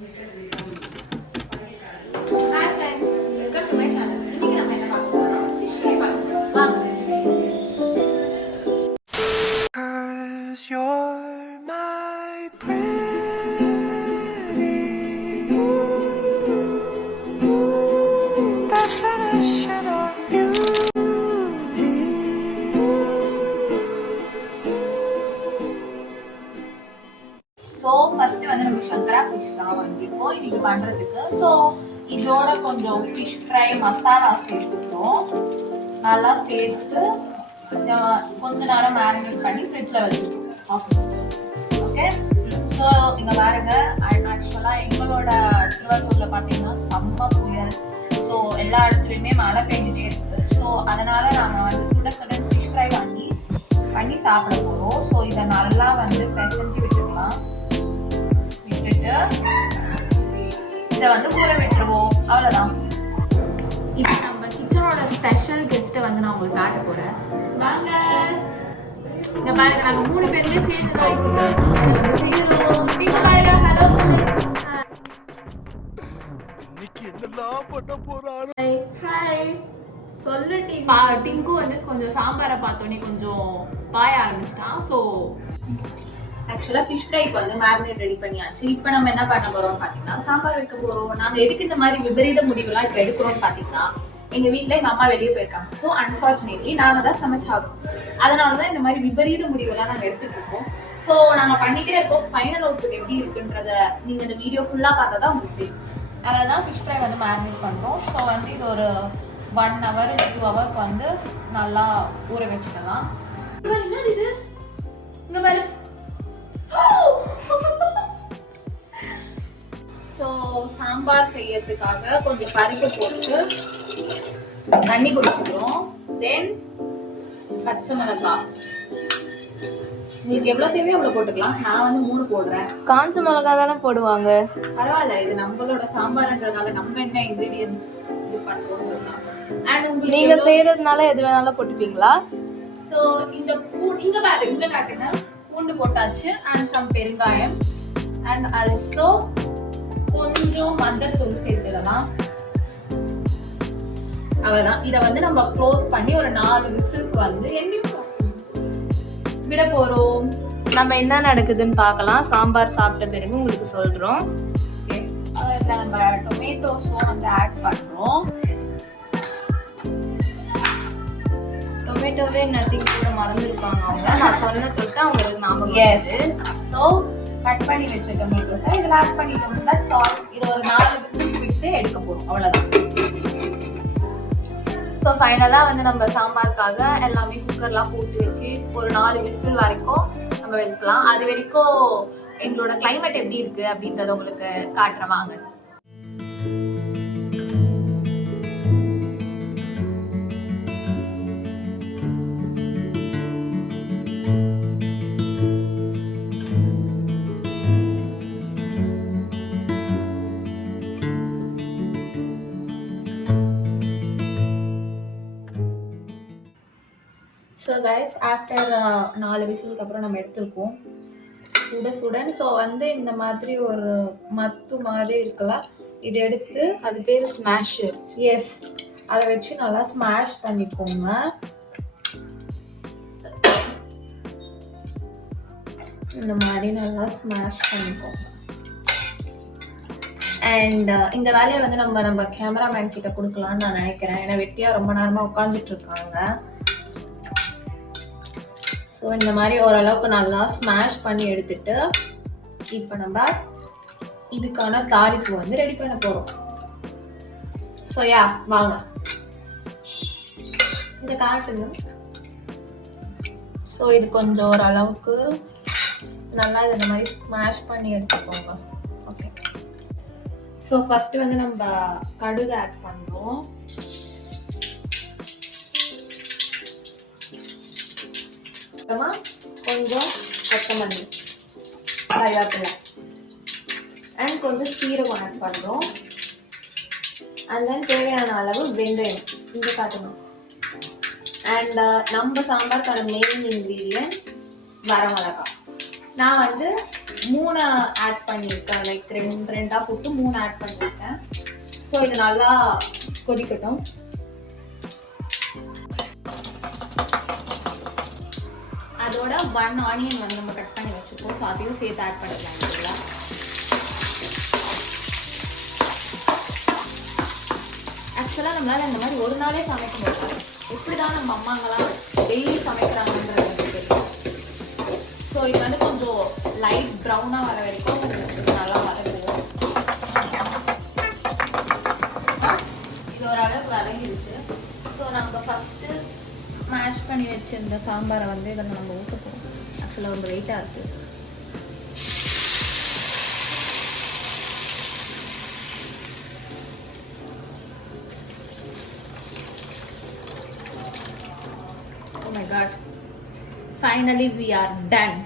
So first வந்து நம்ம சங்கரா fish தான் வாங்கியிருக்கோம் இன்னைக்கு பண்ணுறதுக்கு. ஸோ இதோட கொஞ்சம் ஃபிஷ் ஃப்ரை மசாலா சேர்த்துட்டோம். நல்லா சேர்த்து கொஞ்ச நேரம் மேரினேட் பண்ணி ஃப்ரிட்ஜில் வச்சுருக்கோம். ஓகே, ஸோ இங்கே பாருங்க, ஆக்சுவலாக எங்களோட திருவாரூரில் பார்த்தீங்கன்னா செம்ம புயல். ஸோ எல்லா இடத்துலையுமே மழை பெஞ்சிட்டே இருக்குது. ஸோ அதனால் நாங்கள் வந்து சுட சுட ஃபிஷ் ஃப்ரை பண்ணி சாப்பிட போகிறோம். ஸோ இதை நல்லா வந்து பிசைஞ்சு விட்டுக்கலாம். விட்டுட்டு இதை வந்து ஊற விட்டுருவோம். அவ்வளோதான். இப்போ நம்ம கிச்சனோட ஸ்பெஷல் கெஸ்ட்டை வந்து நான் உங்களுக்கு காட்ட போகிறேன். வாங்க, இங்கே பாருங்க, நாங்கள் 3 பேருமே சேர்ந்து தான் செய்யறோம். நீங்க பாருங்க, ஹலோ ஹாய் சொல்லு. டிங்கு வந்து கொஞ்சம் சாம்பாரை பார்த்தோன்னே கொஞ்சம் பாய ஆரம்பிச்சிட்டான். ஸோ ஆக்சுவலாக ஃபிஷ் ஃப்ரைக்கு வந்து மேரினேட் ரெடி பண்ணியாச்சு. இப்போ நம்ம என்ன பண்ண போகிறோம்னு பார்த்தீங்கன்னா சாம்பார் வைக்க போகிறோம். நாங்கள் எதுக்கு இந்த மாதிரி விபரீத முடிவுலாம் இப்போ எடுக்கிறோம்னு பார்த்தீங்கன்னா, எங்கள் வீட்டில் எங்கள் அம்மா வெளியே போயிருக்காங்க. ஸோ அன்ஃபார்ச்சுனேட்லி நாங்கள் தான் சமைச்சாகும். அதனால தான் இந்த மாதிரி விபரீத முடிவெல்லாம் நாங்கள் எடுத்துகிட்டு இருக்கோம். ஸோ நாங்கள் பண்ணிகிட்டே இருக்கோம். ஃபைனல் அவுட்புட் எப்படி இருக்குன்றத நீங்கள் இந்த வீடியோ ஃபுல்லாக பார்த்தா தான் உங்களுக்கு தெரியும். அதில் தான் ஃபிஷ் ஃப்ரை வந்து மேரினேட் பண்ணுறோம். ஸோ வந்து இது ஒரு 1 hour 2 hours வந்து நல்லா ஊற வச்சுக்கலாம். என்ன இது இங்கே பாரு. ஸோ சாம்பார் செய்யறதுக்காக கொஞ்சம் பருப்பு போட்டு தண்ணி குடிச்சுக்கிறோம். தென் பச்சை மிளகாய் உங்களுக்கு எவ்வளவு தேவையோ அவ்வளவு போட்டுக்கலாம். நான் வந்து 3 போடுறேன். காஞ்ச மிளகாய் தானே போடுவாங்க. பரவாயில்ல, இது நம்மளோட சாம்பார்ன்றதால நம்ம என்ன இன்கிரீடியன்ஸ் இது பண்றோம். அண்ட் உங்களுக்கு நீங்க செய்யறதுனால எது வேணாலும் போட்டுப்பீங்களா? ஸோ இந்த இங்க காட்டுங்க, பூண்டு போட்டாச்சு. அண்ட் சம் பெருங்காயம் அண்ட் ஆல்சோ கொஞ்சம் மஞ்சள்தூள் சேர்த்துடலாம். அவ்வளவுதான். இதை வந்து நம்ம க்ளோஸ் பண்ணி ஒரு 4 விசிலுக்கு வந்து விட போறோம். நம்ம என்ன நடக்குதுன்னு பார்க்கலாம். சாம்பார் சாப்பிட்ட பிறகு உங்களுக்கு சொல்றோம். இதில் நம்ம டொமேட்டோஸும் வந்து ஆட் பண்றோம். டொமேட்டோவே நத்திங் கூட மறந்துருப்பாங்க அவங்க. நான் சொன்ன தொட்டு அவங்களுக்கு ஞாபகம். எஸ், ஸோ கட் பண்ணி வச்ச டொமேட்டோஸை இதில் ஆட் பண்ணிட்டோம். That's all. இதை ஒரு 4 விசில் விட்டு எடுக்க போறோம். அவ்வளோதான். ஸோ ஃபைனலாக வந்து நம்ம சாம்பாருக்காக எல்லாமே குக்கர்லாம் போட்டு வச்சு ஒரு 4 விசில் வரைக்கும் நம்ம வச்சுக்கலாம். அது வரைக்கும் எங்களோட கிளைமேட் எப்படி இருக்கு அப்படின்றத உங்களுக்கு காட்டுறேன் வாங்க. ஸோ கைஸ், ஆஃப்டர் 4 விசிலுக்கு அப்புறம் நம்ம எடுத்துருக்கோம் சுடன். ஸோ வந்து இந்த மாதிரி ஒரு மத்து மாதிரி இருக்கலாம். இது எடுத்து அது பேர் ஸ்மாஷர். எஸ், அதை வச்சு நல்லா ஸ்மாஷ் பண்ணிக்கோங்க. இந்த மாதிரி நல்லா ஸ்மாஷ் பண்ணிக்கோங்க. அண்ட் இந்த வேலையை வந்து நம்ம கேமராமேன் கிட்ட கொடுக்கலான்னு நான் நினைக்கிறேன். ஏன்னா வெட்டியாக ரொம்ப நேரமாக உட்காந்துட்டு இருக்காங்க. ஸோ இந்த மாதிரி ஓரளவுக்கு நல்லா ஸ்மாஷ் பண்ணி எடுத்துட்டு இப்போ நம்ம இதுக்கான தாளிப்பு வந்து ரெடி பண்ண போகிறோம். ஸோ யா, வாங்க இதை காட்டுங்க. ஸோ இது கொஞ்சம் ஓரளவுக்கு நல்லா இந்த மாதிரி ஸ்மாஷ் பண்ணி எடுத்துக்கோங்க. ஓகே, ஸோ ஃபஸ்ட்டு வந்து நம்ம கடுகு ஆட் பண்ணுறோம். கொஞ்சம் கொத்தமல்லி, கருவேப்பிலை அண்ட் கொஞ்சம் சீரகம் ஆட் பண்ணுறோம். அண்ட் தென் தேவையான அளவு வெந்தயம் இங்கே காட்டணும். அண்ட் நம்ம சாம்பாருக்கான மெயின் இன்க்ரீடியன்ட் வரமிளகாய். நான் வந்து 3 ஆட் பண்ணியிருக்கேன். லைக் ரெண்டா போட்டு 3 ஆட் பண்ணியிருக்கேன். ஸோ இது நல்லா கொதிக்கட்டும். அதோட 1 ஆனியன் வந்து நம்ம கட் பண்ணி வச்சுருக்கோம். ஸோ அதையும் சேர்த்து ஆட் பண்ணிக்கலாம். இல்லைங்களா? ஆக்சுவலாக நம்மளால் இந்த மாதிரி ஒரு நாளே சமைக்க முடியாது. எப்படி தான் நம்ம அம்மாங்கெல்லாம் டெய்லி சமைக்கிறாங்கன்றது எனக்கு தெரியும். ஸோ இது வந்து கொஞ்சம் லைட் ப்ரௌனாக வர வரைக்கும் நல்லா வதக்குவோம். இது ஓரளவுக்கு வதங்கிடுச்சு. ஸோ நம்ம ஃபஸ்ட்டு மேஷ் பண்ணி வச்சிருந்த சாம்பாரை வந்து இதில் நம்ம ஊற்ற போகிறோம். ஆக்சுவலாக ரொம்ப வெயிட்டாக இருக்குது. Oh my god. Finally we are done.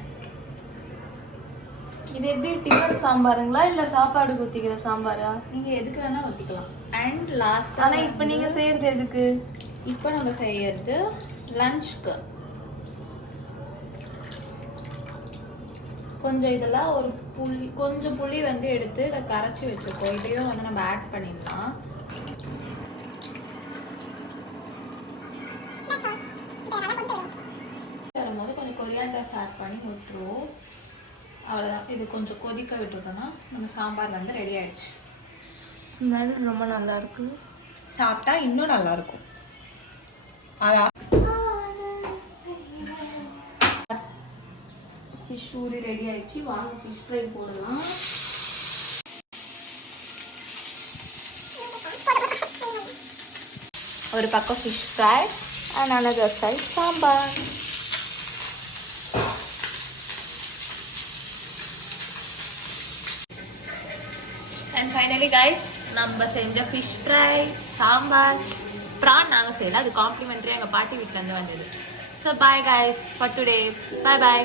இது எப்படி டிஃபன் சாம்பாருங்களா இல்லை சாப்பாடு ஊற்றிக்கிற சாம்பாரா? நீங்கள் எதுக்கு வேணால் ஊற்றிக்கலாம். அண்ட் லாஸ்ட் ஆனால் இப்போ நீங்கள் செய்கிறது எதுக்கு? இப்போ நம்ம செய்யறது லஞ்சுக்கு. கொஞ்சம் இதெல்லாம் ஒரு கொஞ்சம் புளி வந்து எடுத்து இதை கரைச்சி வச்சுருக்கோம். இதையும் வந்து நம்ம ஆட் பண்ணிடலாம். வரும்போது கொஞ்சம் கொரியாண்டர்ஸ் ஆட் பண்ணி விட்டுருவோம். அவ்வளோதான். இது கொஞ்சம் கொதிக்க விட்டுட்டோம்னா நம்ம சாம்பார் வந்து ரெடி ஆயிடுச்சு. ஸ்மெல் ரொம்ப நல்லா இருக்கு. சாப்பிட்டா இன்னும் நல்லா இருக்கும். அதான் ஃபிஷ் ஊறி ரெடி ஆயிடுச்சு. வாங்க ஃபிஷ் ஃப்ரை போடலாம். ஒரு பக்கம் fish fry and another side sambar. And finally guys, நம்ம செஞ்ச ஃபிஷ் ஃப்ரை, சாம்பார், ப்ரான் நாங்கள் செய்யல, அது காம்ப்ளிமெண்ட்ரி எங்கள் பாட்டி வீட்டிலேருந்து வந்தது. So bye guys for today. Bye bye.